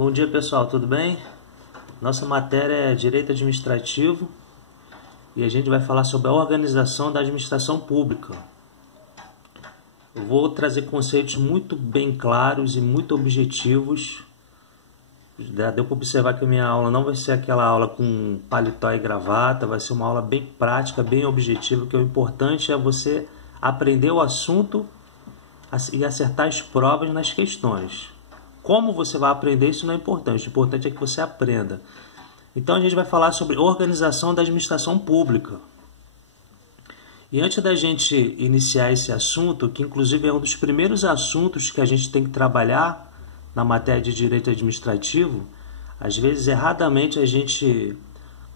Bom dia pessoal, tudo bem? Nossa matéria é Direito Administrativo e a gente vai falar sobre a organização da administração pública. Eu vou trazer conceitos muito bem claros e muito objetivos. Deu para observar que a minha aula não vai ser aquela aula com paletó e gravata, vai ser uma aula bem prática, bem objetiva, que o importante é você aprender o assunto e acertar as provas nas questões. Como você vai aprender, isso não é importante. O importante é que você aprenda. Então a gente vai falar sobre organização da administração pública. E antes da gente iniciar esse assunto, que inclusive é um dos primeiros assuntos que a gente tem que trabalhar na matéria de direito administrativo, às vezes erradamente a gente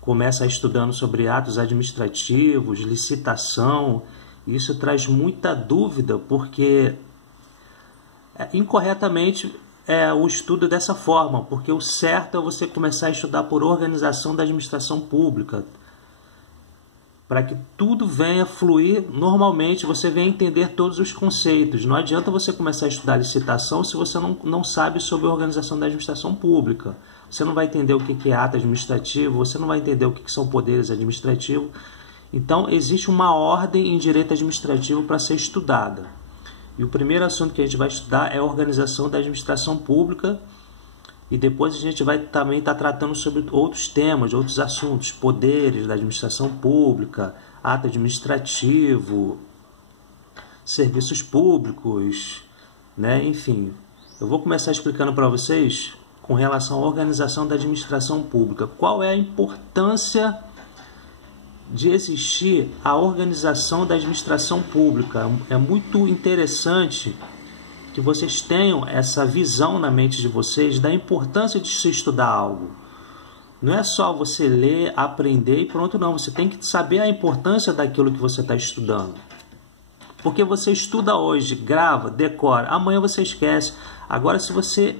começa estudando sobre atos administrativos, licitação, e isso traz muita dúvida, porque incorretamente o estudo dessa forma, porque o certo é você começar a estudar por organização da administração pública, para que tudo venha fluir normalmente, você venha entender todos os conceitos. Não adianta você começar a estudar licitação se você não sabe sobre a organização da administração pública. Você não vai entender o que é ato administrativo, você não vai entender o que são poderes administrativos. Então, existe uma ordem em direito administrativo para ser estudada. E o primeiro assunto que a gente vai estudar é a organização da administração pública. E depois a gente vai também estar tratando sobre outros temas, outros assuntos, poderes da administração pública, ato administrativo, serviços públicos, né? Enfim, eu vou começar explicando para vocês com relação à organização da administração pública. Qual é a importância de existir a organização da administração pública? É muito interessante que vocês tenham essa visão na mente de vocês da importância de se estudar algo. Não é só você ler, aprender e pronto, não. Você tem que saber a importância daquilo que você está estudando. Porque você estuda hoje, grava, decora, amanhã você esquece. Agora, se você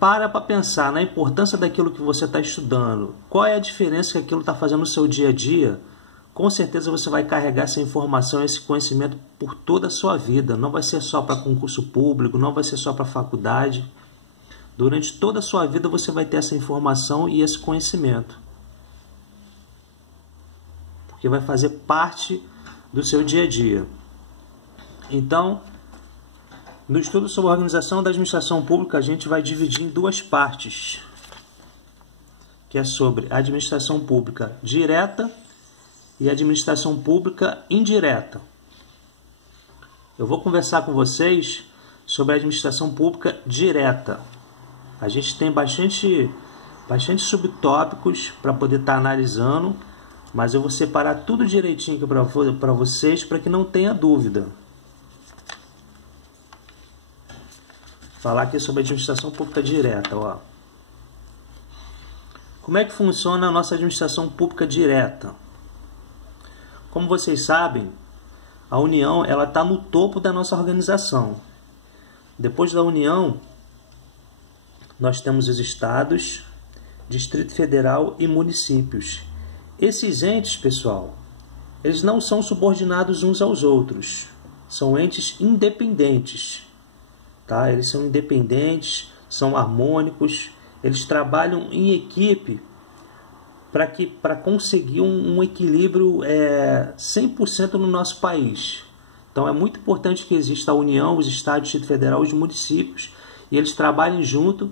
para pensar na importância daquilo que você está estudando, qual é a diferença que aquilo está fazendo no seu dia a dia, com certeza você vai carregar essa informação, esse conhecimento por toda a sua vida. Não vai ser só para concurso público, não vai ser só para faculdade. Durante toda a sua vida você vai ter essa informação e esse conhecimento. Porque vai fazer parte do seu dia a dia. Então, no estudo sobre a organização da administração pública, a gente vai dividir em duas partes, que é sobre a administração pública direta e administração pública indireta. Eu vou conversar com vocês sobre a administração pública direta. A gente tem bastante subtópicos para poder estar analisando, mas eu vou separar tudo direitinho para vocês, para que não tenha dúvida. Falar aqui sobre a administração pública direta. Ó. Como é que funciona a nossa administração pública direta? Como vocês sabem, a União está no topo da nossa organização. Depois da União, nós temos os estados, Distrito Federal e municípios. Esses entes, pessoal, eles não são subordinados uns aos outros. São entes independentes. Tá? Eles são independentes, são harmônicos, eles trabalham em equipe para conseguir um equilíbrio 100% no nosso país. Então é muito importante que exista a União, os estados, o Distrito Federal, os municípios, e eles trabalhem junto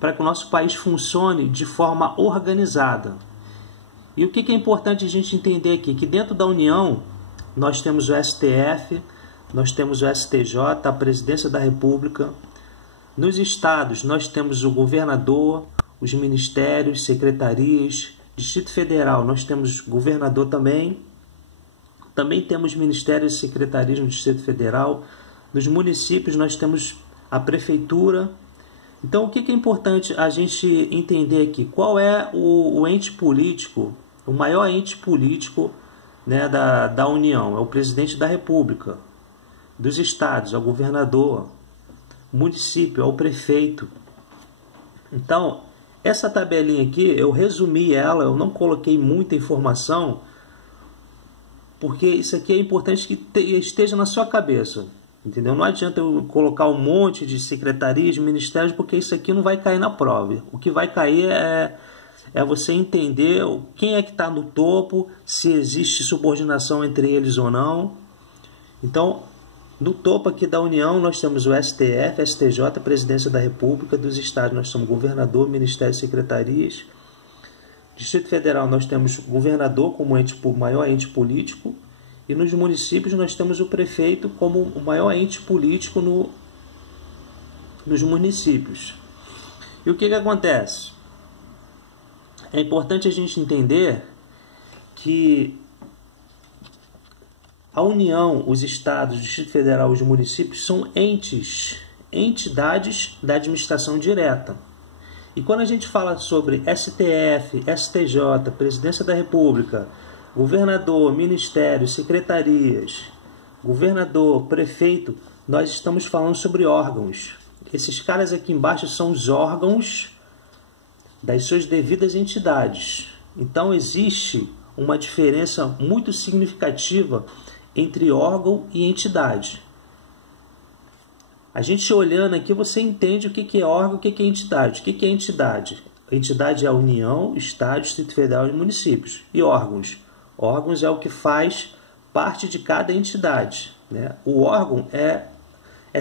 para que o nosso país funcione de forma organizada. E o que é importante a gente entender aqui? Que dentro da União nós temos o STF, nós temos o STJ, a Presidência da República. Nos estados nós temos o governador, os ministérios, secretarias. Distrito Federal, nós temos governador também. Também temos ministérios e secretarias no Distrito Federal. Nos municípios, nós temos a prefeitura. Então, o que é importante a gente entender aqui? Qual é o ente político, o maior ente político, né, da União? É o presidente da República. Dos estados, é o governador. Município, é o prefeito. Então, essa tabelinha aqui, eu resumi ela, eu não coloquei muita informação, porque isso aqui é importante que esteja na sua cabeça. Entendeu? Não adianta eu colocar um monte de secretarias, de ministérios, porque isso aqui não vai cair na prova. O que vai cair é você entender quem é que está no topo, se existe subordinação entre eles ou não. Então, no topo aqui da União, nós temos o STF, STJ, Presidência da República. Dos estados, nós temos governador, ministério e secretarias. Distrito Federal, nós temos governador como maior ente político. E nos municípios, nós temos o prefeito como o maior ente político nos municípios. E o que acontece? É importante a gente entender que a União, os estados, o Distrito Federal e os municípios são entidades da administração direta. E quando a gente fala sobre STF, STJ, Presidência da República, governador, ministério, secretarias, governador, prefeito, nós estamos falando sobre órgãos. Esses caras aqui embaixo são os órgãos das suas devidas entidades. Então existe uma diferença muito significativa entre órgão e entidade. A gente olhando aqui, você entende o que é órgão e o que é entidade. O que é entidade? A entidade é a União, Estado, Distrito Federal e municípios. E órgãos? Órgãos é o que faz parte de cada entidade, né? O órgão é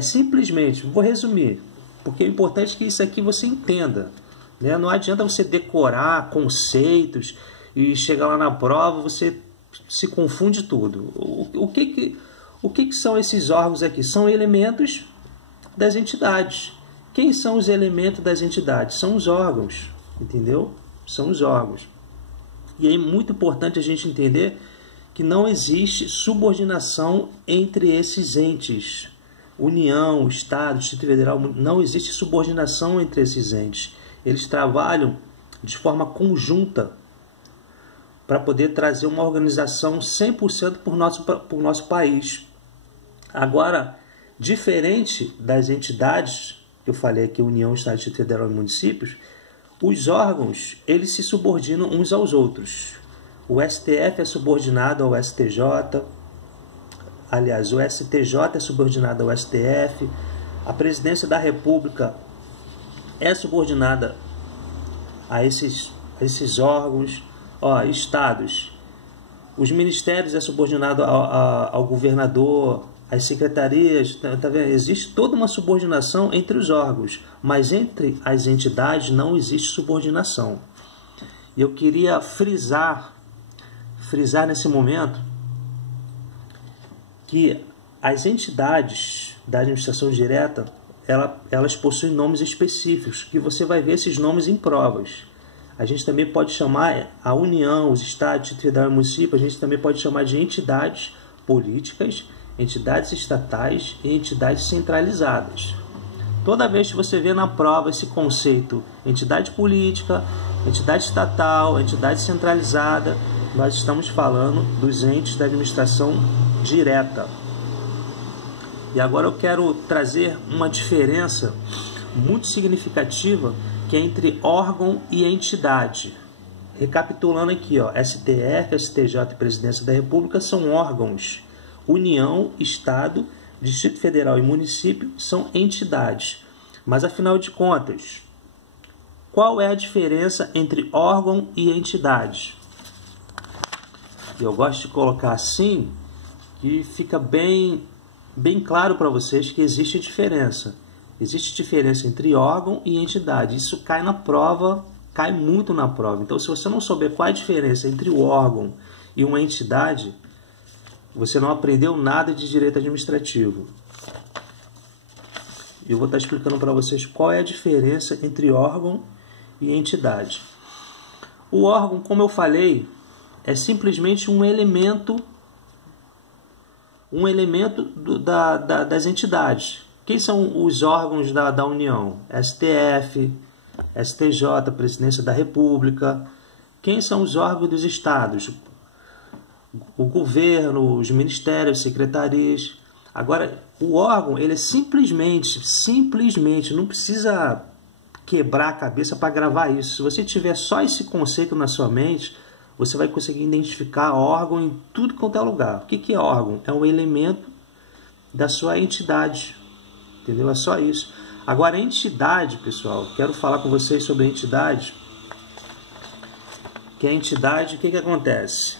simplesmente, vou resumir, porque é importante que isso aqui você entenda, né? Não adianta você decorar conceitos e chegar lá na prova, você se confunde tudo. O que são esses órgãos aqui? São elementos das entidades. Quem são os elementos das entidades? São os órgãos, entendeu? São os órgãos. E é muito importante a gente entender que não existe subordinação entre esses entes. União, Estado, Distrito Federal, não existe subordinação entre esses entes. Eles trabalham de forma conjunta para poder trazer uma organização 100% para o nosso país. Agora, diferente das entidades que eu falei aqui, União, Estado, Distrito Federal e municípios, os órgãos, eles se subordinam uns aos outros. O STF é subordinado ao STJ, aliás, o STJ é subordinado ao STF, a Presidência da República é subordinada a esses órgãos, estados. Os ministérios é subordinado ao governador, as secretarias, tá vendo? Existe toda uma subordinação entre os órgãos, mas entre as entidades não existe subordinação. E eu queria frisar nesse momento que as entidades da administração direta, elas possuem nomes específicos, que você vai ver esses nomes em provas. A gente também pode chamar a União, os estados, Distrito Federal e município, a gente também pode chamar de entidades políticas, entidades estatais e entidades centralizadas. Toda vez que você vê na prova esse conceito, entidade política, entidade estatal, entidade centralizada, nós estamos falando dos entes da administração direta. E agora eu quero trazer uma diferença muito significativa que é entre órgão e entidade. Recapitulando aqui, STF, STJ e Presidência da República são órgãos. União, Estado, Distrito Federal e município são entidades. Mas, afinal de contas, qual é a diferença entre órgão e entidade? Eu gosto de colocar assim, que fica bem claro para vocês que existe diferença. Existe diferença entre órgão e entidade. Isso cai na prova, cai muito na prova. Então, se você não souber qual é a diferença entre o órgão e uma entidade, você não aprendeu nada de direito administrativo. Eu vou estar explicando para vocês qual é a diferença entre órgão e entidade. O órgão, como eu falei, é simplesmente um elemento das entidades. Quem são os órgãos da União? STF, STJ, Presidência da República. Quem são os órgãos dos estados? O governo, os ministérios, secretarias. Agora, o órgão, ele é simplesmente, não precisa quebrar a cabeça para gravar isso. Se você tiver só esse conceito na sua mente, você vai conseguir identificar órgão em tudo quanto é lugar. O que é órgão? É um elemento da sua entidade, entendeu? É só isso. Agora, a entidade, pessoal, quero falar com vocês sobre a entidade. Que a entidade, o que acontece?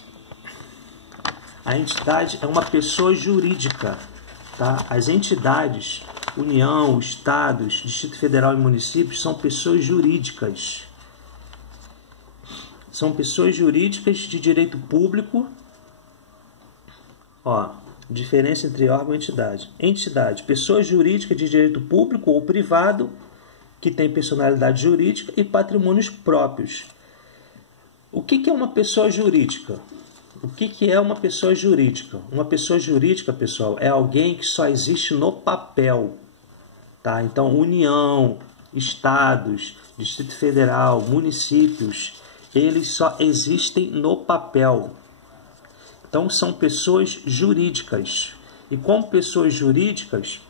A entidade é uma pessoa jurídica, tá? As entidades, União, Estados, Distrito Federal e municípios são pessoas jurídicas. São pessoas jurídicas de direito público. Ó, diferença entre órgão e entidade. Entidade, pessoa jurídica de direito público ou privado que tem personalidade jurídica e patrimônios próprios. O que é uma pessoa jurídica? O que é uma pessoa jurídica? Uma pessoa jurídica, pessoal, é alguém que só existe no papel. Tá? Então, União, Estados, Distrito Federal, municípios, eles só existem no papel. Então, são pessoas jurídicas. E como pessoas jurídicas,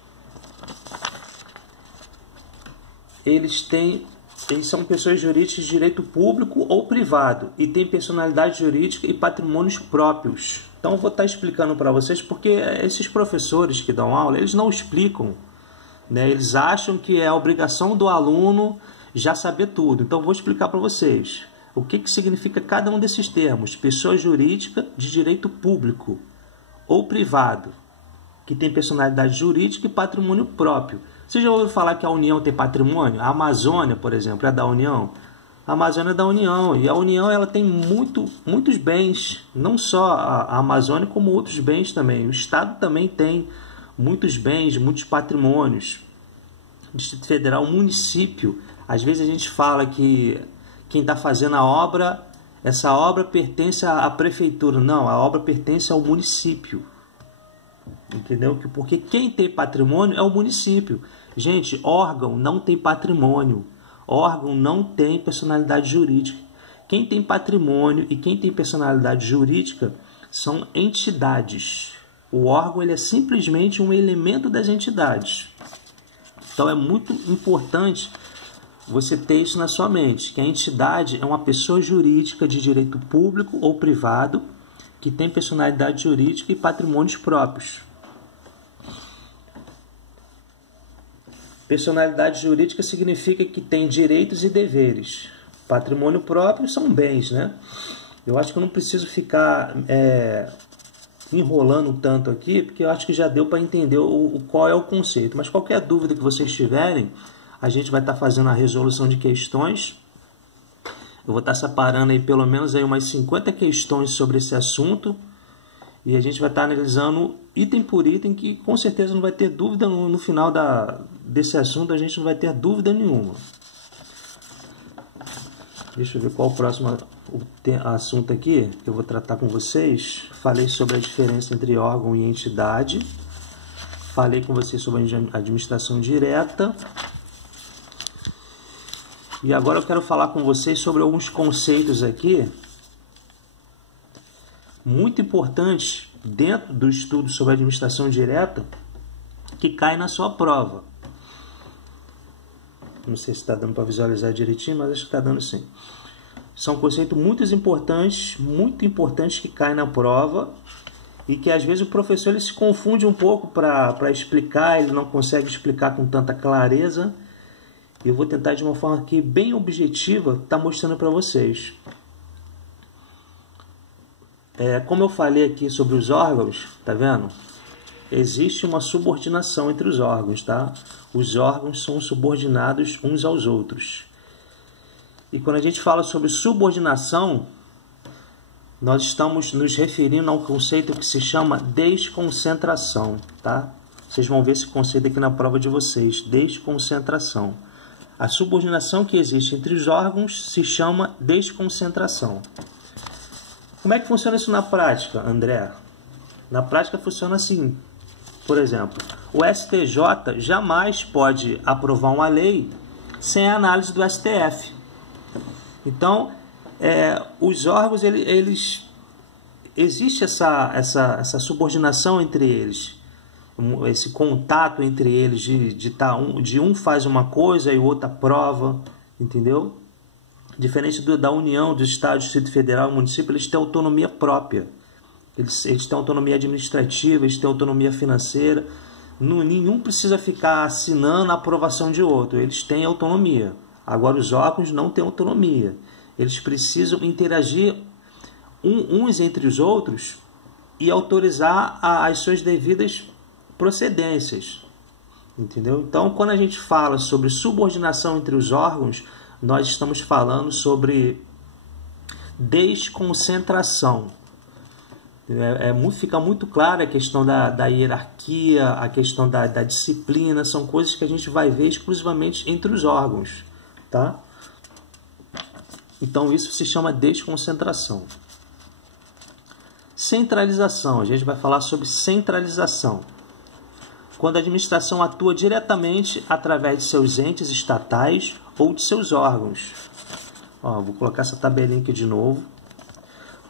eles são pessoas jurídicas de direito público ou privado e têm personalidade jurídica e patrimônios próprios. Então, eu vou estar explicando para vocês, porque esses professores que dão aula, eles não explicam, né? Eles acham que é a obrigação do aluno já saber tudo. Então, eu vou explicar para vocês o que significa cada um desses termos. Pessoa jurídica de direito público ou privado, que tem personalidade jurídica e patrimônio próprio. Você já ouviu falar que a União tem patrimônio? A Amazônia, por exemplo, é da União? A Amazônia é da União. E a União ela tem muitos bens. Não só a Amazônia, como outros bens também. O Estado também tem muitos bens, muitos patrimônios. Distrito Federal, município. Às vezes a gente fala que quem está fazendo a obra, essa obra pertence à prefeitura. Não, a obra pertence ao município. Entendeu? Porque quem tem patrimônio é o município. Gente, órgão não tem patrimônio. Órgão não tem personalidade jurídica. Quem tem patrimônio e quem tem personalidade jurídica são entidades. O órgão ele é simplesmente um elemento das entidades. Então é muito importante você ter isso na sua mente, que a entidade é uma pessoa jurídica de direito público ou privado que tem personalidade jurídica e patrimônios próprios. Personalidade jurídica significa que tem direitos e deveres. Patrimônio próprio são bens, né? Eu acho que eu não preciso ficar enrolando tanto aqui, porque eu acho que já deu para entender qual é o conceito. Mas qualquer dúvida que vocês tiverem, a gente vai estar fazendo a resolução de questões. Eu vou estar separando aí pelo menos aí umas 50 questões sobre esse assunto. E a gente vai estar analisando item por item, que com certeza não vai ter dúvida no final desse assunto, a gente não vai ter dúvida nenhuma. Deixa eu ver qual o próximo assunto aqui que eu vou tratar com vocês. Falei sobre a diferença entre órgão e entidade. Falei com vocês sobre a administração direta. E agora eu quero falar com vocês sobre alguns conceitos aqui muito importantes dentro do estudo sobre administração direta que cai na sua prova. Não sei se está dando para visualizar direitinho, mas acho que está dando sim. São conceitos muito importantes que caem na prova e que às vezes o professor ele se confunde um pouco para explicar, ele não consegue explicar com tanta clareza. Eu vou tentar de uma forma aqui bem objetiva estar mostrando para vocês. Como eu falei aqui sobre os órgãos, tá vendo? Existe uma subordinação entre os órgãos, tá? Os órgãos são subordinados uns aos outros. E quando a gente fala sobre subordinação, nós estamos nos referindo a um conceito que se chama desconcentração, tá? Vocês vão ver esse conceito aqui na prova de vocês, desconcentração. A subordinação que existe entre os órgãos se chama desconcentração. Como é que funciona isso na prática, André? Na prática funciona assim. Por exemplo, o STJ jamais pode aprovar uma lei sem a análise do STF. Então, os órgãos, existe essa subordinação entre eles, esse contato entre eles, de um faz uma coisa e o outro aprova, entendeu? Diferente da União, dos Estados, Distrito Federal e município, eles têm autonomia própria. Eles têm autonomia administrativa, eles têm autonomia financeira. Nenhum precisa ficar assinando a aprovação de outro. Eles têm autonomia. Agora, os órgãos não têm autonomia. Eles precisam interagir uns entre os outros e autorizar as suas devidas procedências. Entendeu? Então, quando a gente fala sobre subordinação entre os órgãos, nós estamos falando sobre desconcentração. Fica muito clara a questão da hierarquia, a questão da disciplina, são coisas que a gente vai ver exclusivamente entre os órgãos. Tá? Então, isso se chama desconcentração. Centralização, a gente vai falar sobre centralização. Quando a administração atua diretamente através de seus entes estatais ou de seus órgãos. Vou colocar essa tabelinha aqui de novo.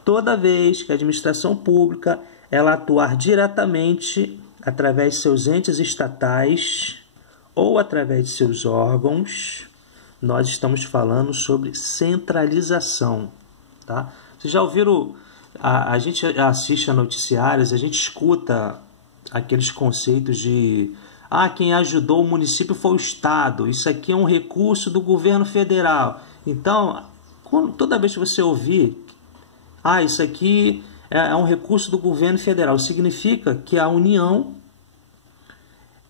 Toda vez que a administração pública ela atuar diretamente através de seus entes estatais ou através de seus órgãos, nós estamos falando sobre centralização. Tá? Vocês já ouviram, a gente assiste a noticiários, a gente escuta aqueles conceitos de quem ajudou o município foi o Estado, isso aqui é um recurso do governo federal. Então, toda vez que você ouvir isso aqui é um recurso do governo federal, significa que a União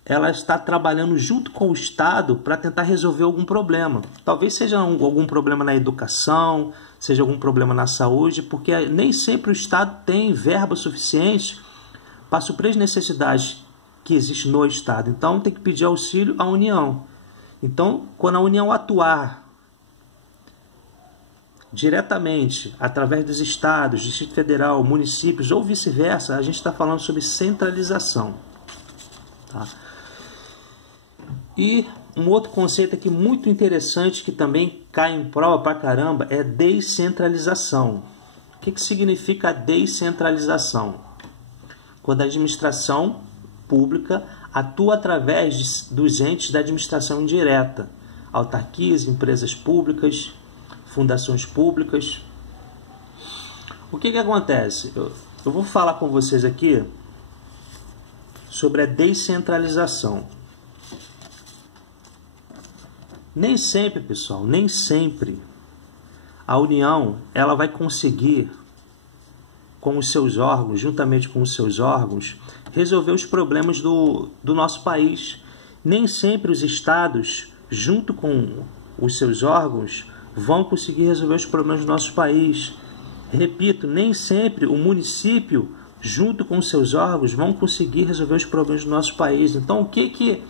ela está trabalhando junto com o Estado para tentar resolver algum problema. Talvez seja algum problema na educação, seja algum problema na saúde, porque nem sempre o Estado tem verba suficiente para suprir as necessidades que existem no Estado. Então, tem que pedir auxílio à União. Então, quando a União atuar diretamente, através dos estados, Distrito Federal, municípios ou vice-versa, a gente está falando sobre centralização. Tá? E um outro conceito aqui muito interessante, que também cai em prova pra caramba, é descentralização. O que significa a descentralização? Quando a administração pública atua através dos entes da administração indireta, autarquias, empresas públicas, fundações públicas. O que acontece? Eu vou falar com vocês aqui sobre a descentralização. Nem sempre, pessoal, nem sempre a União ela vai conseguir, com os seus órgãos, juntamente com os seus órgãos, resolver os problemas do nosso país. Nem sempre os estados, junto com os seus órgãos, vão conseguir resolver os problemas do nosso país. Repito, nem sempre o município, junto com os seus órgãos, vão conseguir resolver os problemas do nosso país. Então, o que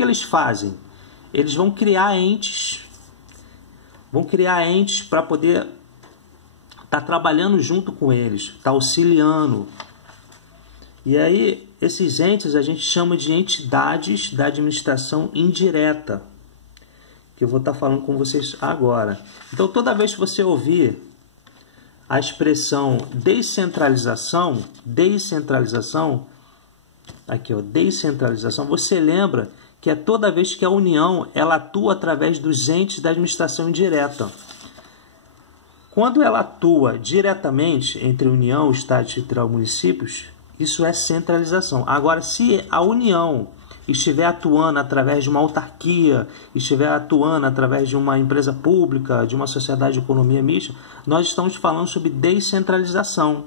eles fazem? Eles vão criar entes para poder estar trabalhando junto com eles, estar auxiliando. E aí, esses entes a gente chama de entidades da administração indireta, que eu vou estar falando com vocês agora. Então, toda vez que você ouvir a expressão descentralização, aqui, descentralização, você lembra que é toda vez que a União ela atua através dos entes da administração indireta. Quando ela atua diretamente entre União, Estado, Distrito Federal e municípios, isso é centralização. Agora, se a União estiver atuando através de uma autarquia, estiver atuando através de uma empresa pública, de uma sociedade de economia mista, nós estamos falando sobre descentralização.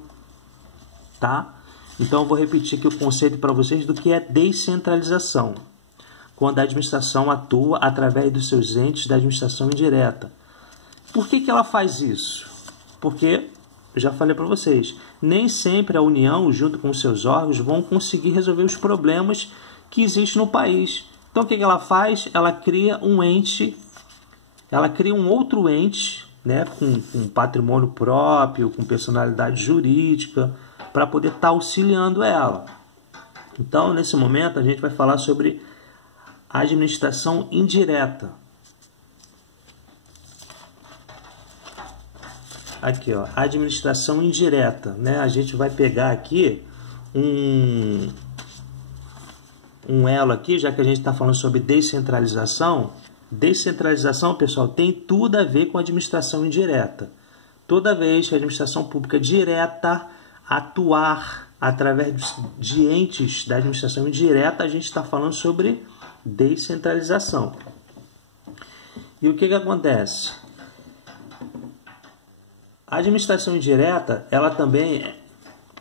Tá? Então, eu vou repetir aqui o conceito para vocês do que é descentralização. Quando a administração atua através dos seus entes da administração indireta. Por que ela faz isso? Porque, eu já falei para vocês, nem sempre a União, junto com os seus órgãos, vão conseguir resolver os problemas que existem no país. Então, o que ela faz? Ela cria um outro ente, né, com patrimônio próprio, com personalidade jurídica, para poder estar auxiliando ela. Então, nesse momento, a gente vai falar sobre administração indireta. Aqui, ó, administração indireta, né? A gente vai pegar aqui um elo aqui, já que a gente está falando sobre descentralização. Descentralização, pessoal, tem tudo a ver com administração indireta. Toda vez que a administração pública direta atuar através de entes da administração indireta, a gente está falando sobre descentralização. E o que acontece? A administração indireta, ela também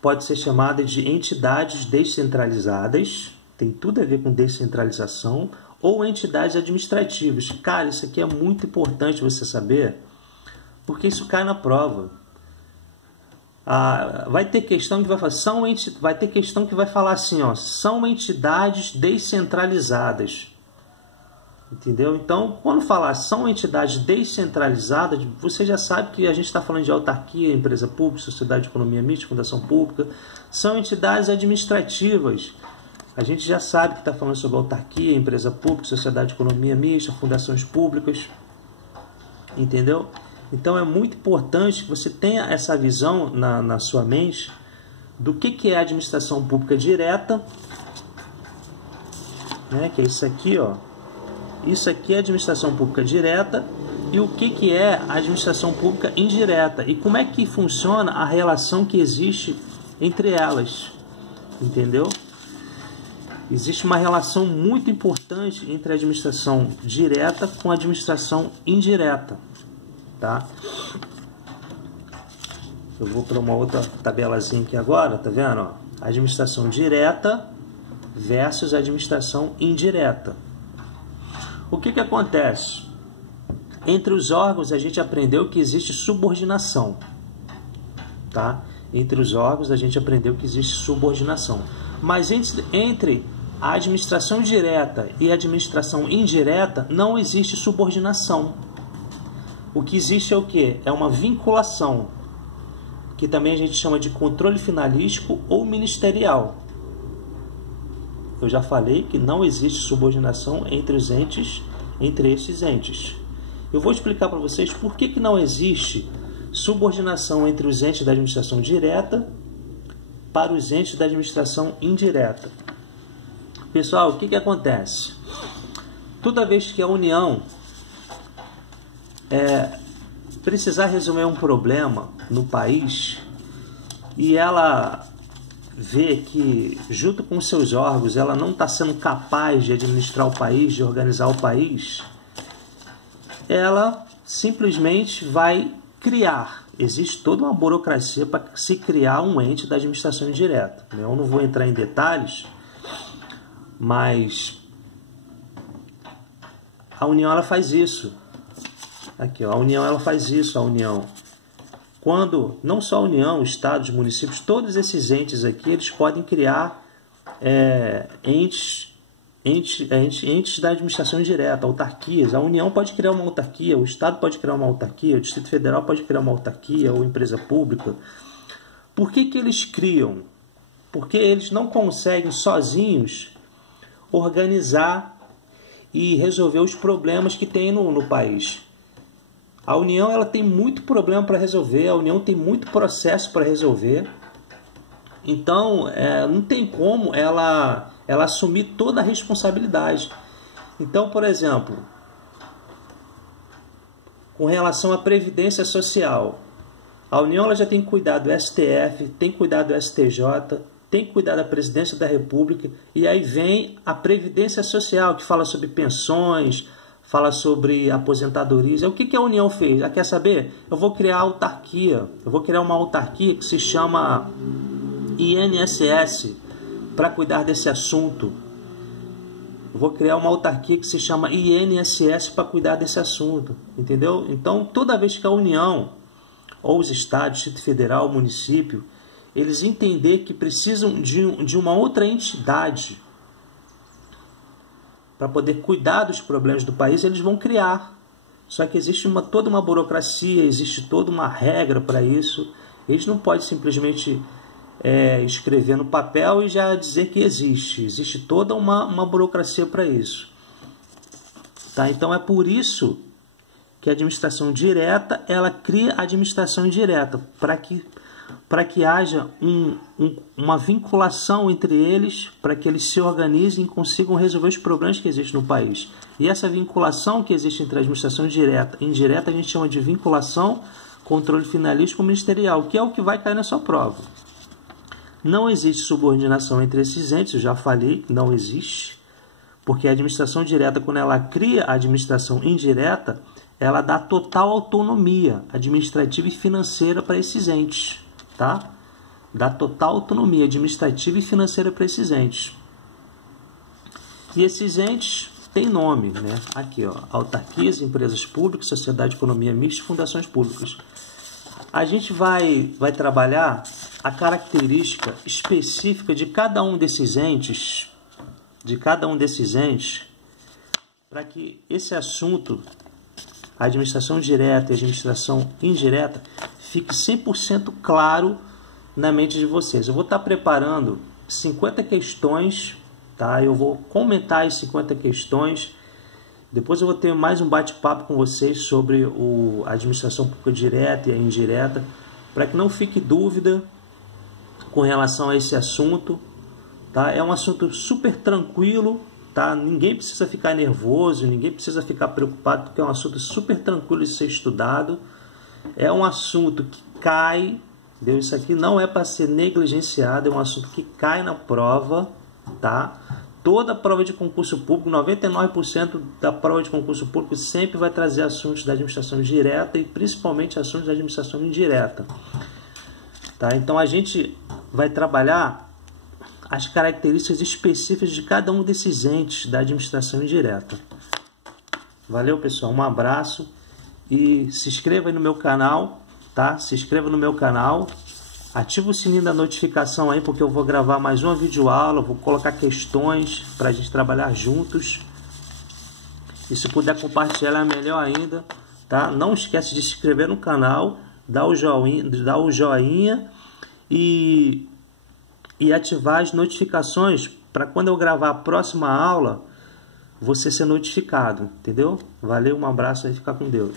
pode ser chamada de entidades descentralizadas, tem tudo a ver com descentralização, ou entidades administrativas. Cara, isso aqui é muito importante você saber, porque isso cai na prova. Vai ter questão que vai falar, vai ter questão que vai falar assim, ó, são entidades descentralizadas. Entendeu? Então, quando falar são entidades descentralizadas, você já sabe que a gente está falando de autarquia, empresa pública, sociedade de economia mista, fundação pública. São entidades administrativas. A gente já sabe que está falando sobre autarquia, empresa pública, sociedade de economia mista, fundações públicas. Entendeu? Então, é muito importante que você tenha essa visão na sua mente do que é a administração pública direta, né? Que é isso aqui, ó. Isso aqui é administração pública direta e o que é a administração pública indireta e como é que funciona a relação que existe entre elas, entendeu? Existe uma relação muito importante entre a administração direta com a administração indireta, tá? Eu vou para uma outra tabelazinha aqui agora, tá vendo? Ó? Administração direta versus administração indireta. O que acontece? Entre os órgãos a gente aprendeu que existe subordinação, tá? Entre os órgãos a gente aprendeu que existe subordinação. Mas entre a administração direta e a administração indireta não existe subordinação. O que existe é o quê? É uma vinculação, que também a gente chama de controle finalístico ou ministerial. Eu já falei que não existe subordinação entre os entes, entre esses entes. Eu vou explicar para vocês por que não existe subordinação entre os entes da administração direta para os entes da administração indireta. Pessoal, o que acontece? Toda vez que a União precisar resolver um problema no país e ela vê que, junto com seus órgãos, ela não está sendo capaz de administrar o país, de organizar o país, ela simplesmente vai criar. Existe toda uma burocracia para se criar um ente da administração indireta. Eu não vou entrar em detalhes, mas a União ela faz isso. Aqui, ó, a União ela faz isso, a União. Quando, não só a União, estados, municípios, todos esses entes aqui, eles podem criar entes da administração indireta, autarquias. A União pode criar uma autarquia, o Estado pode criar uma autarquia, o Distrito Federal pode criar uma autarquia ou empresa pública. Por que eles criam? Porque eles não conseguem sozinhos organizar e resolver os problemas que tem no país. A União ela tem muito problema para resolver, a União tem muito processo para resolver. Então, não tem como ela assumir toda a responsabilidade. Então, por exemplo, com relação à Previdência Social, a União ela já tem cuidado do STF, tem cuidado do STJ, tem cuidado da Presidência da República, e aí vem a Previdência Social, que fala sobre pensões, fala sobre aposentadorias. O que a União fez? Ela quer saber? Eu vou criar autarquia. Eu vou criar uma autarquia que se chama INSS para cuidar desse assunto. Eu vou criar uma autarquia que se chama INSS para cuidar desse assunto. Entendeu? Então, toda vez que a União, ou os estados, Distrito Federal, município, eles entender que precisam de uma outra entidade para poder cuidar dos problemas do país, eles vão criar. Só que existe toda uma burocracia, existe toda uma regra para isso. Eles não podem simplesmente escrever no papel e já dizer que existe. Existe toda uma burocracia para isso. Tá? Então é por isso que a administração direta ela cria a administração indireta, para que haja uma vinculação entre eles, para que eles se organizem e consigam resolver os problemas que existem no país. E essa vinculação que existe entre a administração direta e indireta a gente chama de vinculação, controle finalístico ministerial, que é o que vai cair na sua prova. Não existe subordinação entre esses entes, eu já falei, não existe, porque a administração direta, quando ela cria a administração indireta, ela dá total autonomia administrativa e financeira para esses entes, tá? Dá total autonomia administrativa e financeira para esses entes. E esses entes têm nome, né? Aqui, ó, autarquias, empresas públicas, sociedade de economia mista e fundações públicas. A gente vai trabalhar a característica específica de cada um desses entes, para que esse assunto, a administração direta e a administração indireta, fique 100% claro na mente de vocês. Eu vou estar preparando 50 questões, tá? Eu vou comentar as 50 questões. Depois eu vou ter mais um bate-papo com vocês sobre a administração pública direta e a indireta, para que não fique dúvida com relação a esse assunto, tá? É um assunto super tranquilo, tá? Ninguém precisa ficar nervoso, ninguém precisa ficar preocupado, porque é um assunto super tranquilo de ser estudado. É um assunto que cai, entendeu? Isso aqui não é para ser negligenciado, é um assunto que cai na prova, tá? Toda prova de concurso público, 99% da prova de concurso público sempre vai trazer assuntos da administração direta e principalmente assuntos da administração indireta. Tá? Então a gente vai trabalhar as características específicas de cada um desses entes da administração indireta. Valeu, pessoal, um abraço e se inscreva aí no meu canal, tá? Se inscreva no meu canal. Ativa o sininho da notificação aí, porque eu vou gravar mais uma videoaula, vou colocar questões para a gente trabalhar juntos. E se puder compartilhar é melhor ainda, tá? Não esquece de se inscrever no canal, dar o joinha e ativar as notificações para quando eu gravar a próxima aula, você ser notificado, entendeu? Valeu, um abraço aí, fica com Deus.